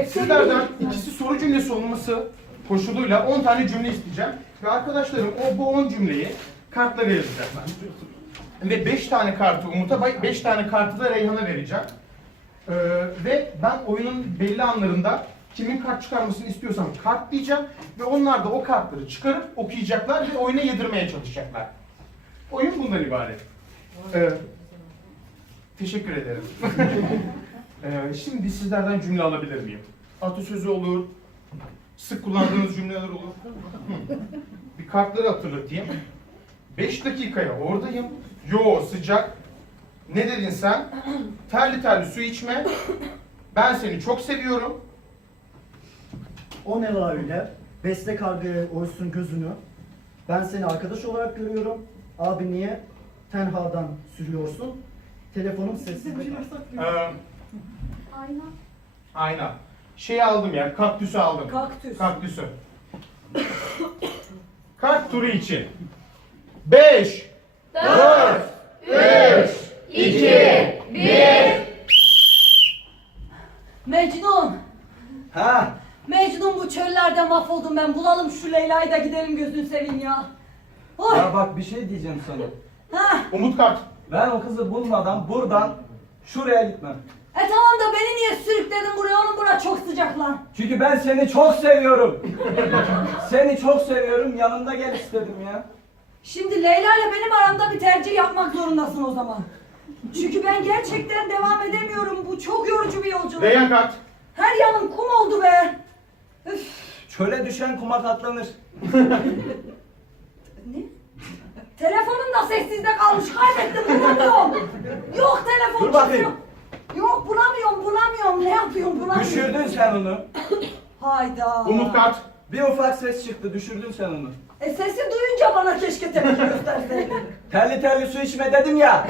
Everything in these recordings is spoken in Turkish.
Sizlerden ikisi soru cümlesi olması koşuluyla 10 tane cümle isteyeceğim. Ve arkadaşlarım bu 10 cümleyi kartlara yazacaklar. Ve 5 tane kartı Umut'a, 5 tane kartı da Reyhan'a vereceğim. Ve ben oyunun belli anlarında kimin kart çıkarmasını istiyorsam kart diyeceğim. Ve onlar da o kartları çıkarıp okuyacaklar ve oyuna yedirmeye çalışacaklar. Oyun bundan ibaret. Teşekkür ederim. Şimdi sizlerden cümle alabilir miyim? Atasözü olur, sık kullandığınız cümleler olur. Bir kartları hatırlatayım. 5 dakikaya oradayım. Yo sıcak. Ne dedin sen? Terli terli su içme. Ben seni çok seviyorum. O ne la öyle? Besle kargaya oysun gözünü. Ben seni arkadaş olarak görüyorum. Abi niye tenhadan sürüyorsun? Telefonum sessizde kal. Ayna. Ayna. Şeyi aldım ya, kaktüsü aldım. Kaktüs. Kaktüsü. Kart turu için. 5, 4, 3, 2, 1. Mecnun. Ha, Mecnun bu çöllerde mahvoldum ben. Bulalım şu Leyla'yı da gidelim gözünü seveyim ya. Oy. ya bak bir şey diyeceğim sana. Ha. Umut kart. Ben o kızı bulmadan buradan şuraya gitmem. Tamam da beni niye sürükledin buraya? Oğlum bura çok sıcak lan. Çünkü ben seni çok seviyorum. Seni çok seviyorum. Yanında gel istedim ya. Şimdi Leyla ile benim aramda bir tercih yapmak zorundasın o zaman. Çünkü ben gerçekten devam edemiyorum. Bu çok yorucu bir yolculuk. Reyhan kart. Her yanım kum oldu be. Üf. Çöle düşen kuma katlanır. Ne? Telefonum da sessizde kalmış. Kaybettim, bulamıyorum. Yok telefon Dur bakayım. çıkıyor. Yok bulamıyorum. Ne yapıyorum bulamıyorum. Düşürdün sen onu. Hayda. Umut kart. Bir ufak ses çıktı. Düşürdün sen onu. Sesi duyunca bana keşke tepki gösterseydin. Terli terli su içme dedim ya.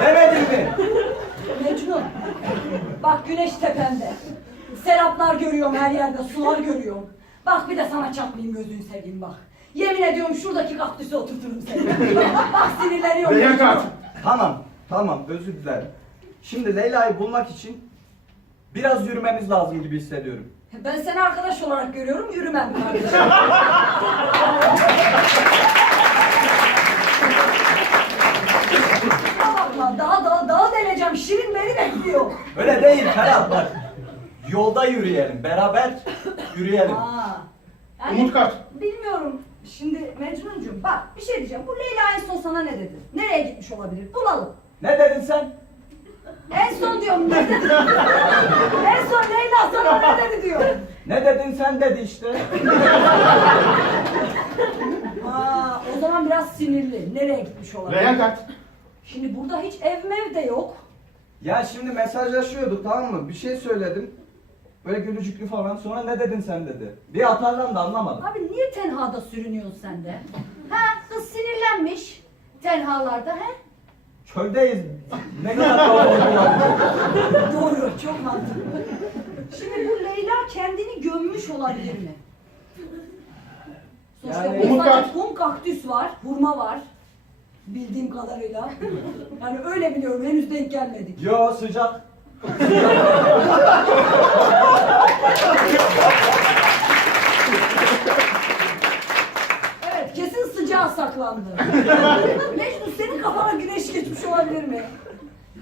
Demedin mi? Mecnun. Bak güneş tepemde. Seraplar görüyorum her yerde, sular görüyorum. Bak bir de sana çatmayayım gözünü seveyim bak. Yemin ediyorum şuradaki kaktüse oturturum seni. Bak sinirleniyorum. Reyhan kart. Tamam özür dilerim. Şimdi Leyla'yı bulmak için biraz yürümemiz lazım gibi hissediyorum. Ben seni arkadaş olarak görüyorum, yürümem kardeşim. Bak lan, daha deleceğim. Şirin beni bekliyor. Öyle değil Ferhat bak. Yolda yürüyelim, beraber yürüyelim. Yani Umut kart. bilmiyorum. Şimdi Mecnuncuğum bak bir şey diyeceğim. Bu Leyla en son sana ne dedi? Nereye gitmiş olabilir? Bulalım. Ne dedin sen? En son diyorum ne dedi? En son Leyla sana ne dedi diyor. Ne dedin sen dedi işte. O zaman biraz sinirli. Nereye gitmiş olabilir? Reyhan kart. Şimdi burada hiç ev mev de yok. Ya şimdi mesajlaşıyorduk tamam mı? Bir şey söyledim. Böyle gülücüklü falan. Sonra ne dedin sen dedi. Bir atarlan da anlamadım. Abi niye tenhada sürünüyorsun sen de? Ha kız sinirlenmiş. Tenhalarda he? Çöldeyiz. Ne kadar doğru olabilir. Doğru, çok mantıklı. Şimdi bu Leyla kendini gömmüş olabilir mi? Sonuçta Yani- burada Umutlar. sadece kum kaktüs var, hurma var. Bildiğim kadarıyla. Yani öyle biliyorum, henüz denk gelmedik. Yo sıcak. Evet, kesin sıcağa saklandı. Mecnun senin kafana güneş geçmiş olabilir mi?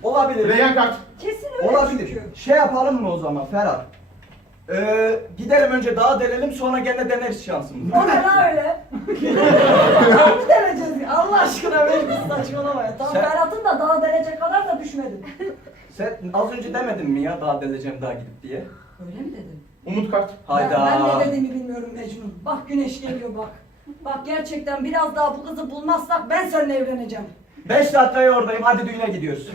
Olabilir. Reyhan kart. Kesin öyle Olabilir. çünkü. Şey yapalım mı o zaman Ferhat? Gidelim önce dağa delelim sonra gene deneriz şansımızı. O ne lan öyle? Daha mı deneyeceğiz ya? Allah aşkına Mecnun saçmalama ya. Tamam Sen- Ferhat'ın da daha deneyecek kadar da düşmedim. Sen az önce demedin mi ya dağa deleceğim dağa gidip diye? Öyle mi dedin? Umut kart. Hayda. Ben ne dediğimi bilmiyorum Mecnun. Bak güneş geliyor bak. Bak gerçekten biraz daha bu kızı bulmazsak ben seninle evleneceğim. 5 dakikaya oradayım hadi düğüne gidiyoruz.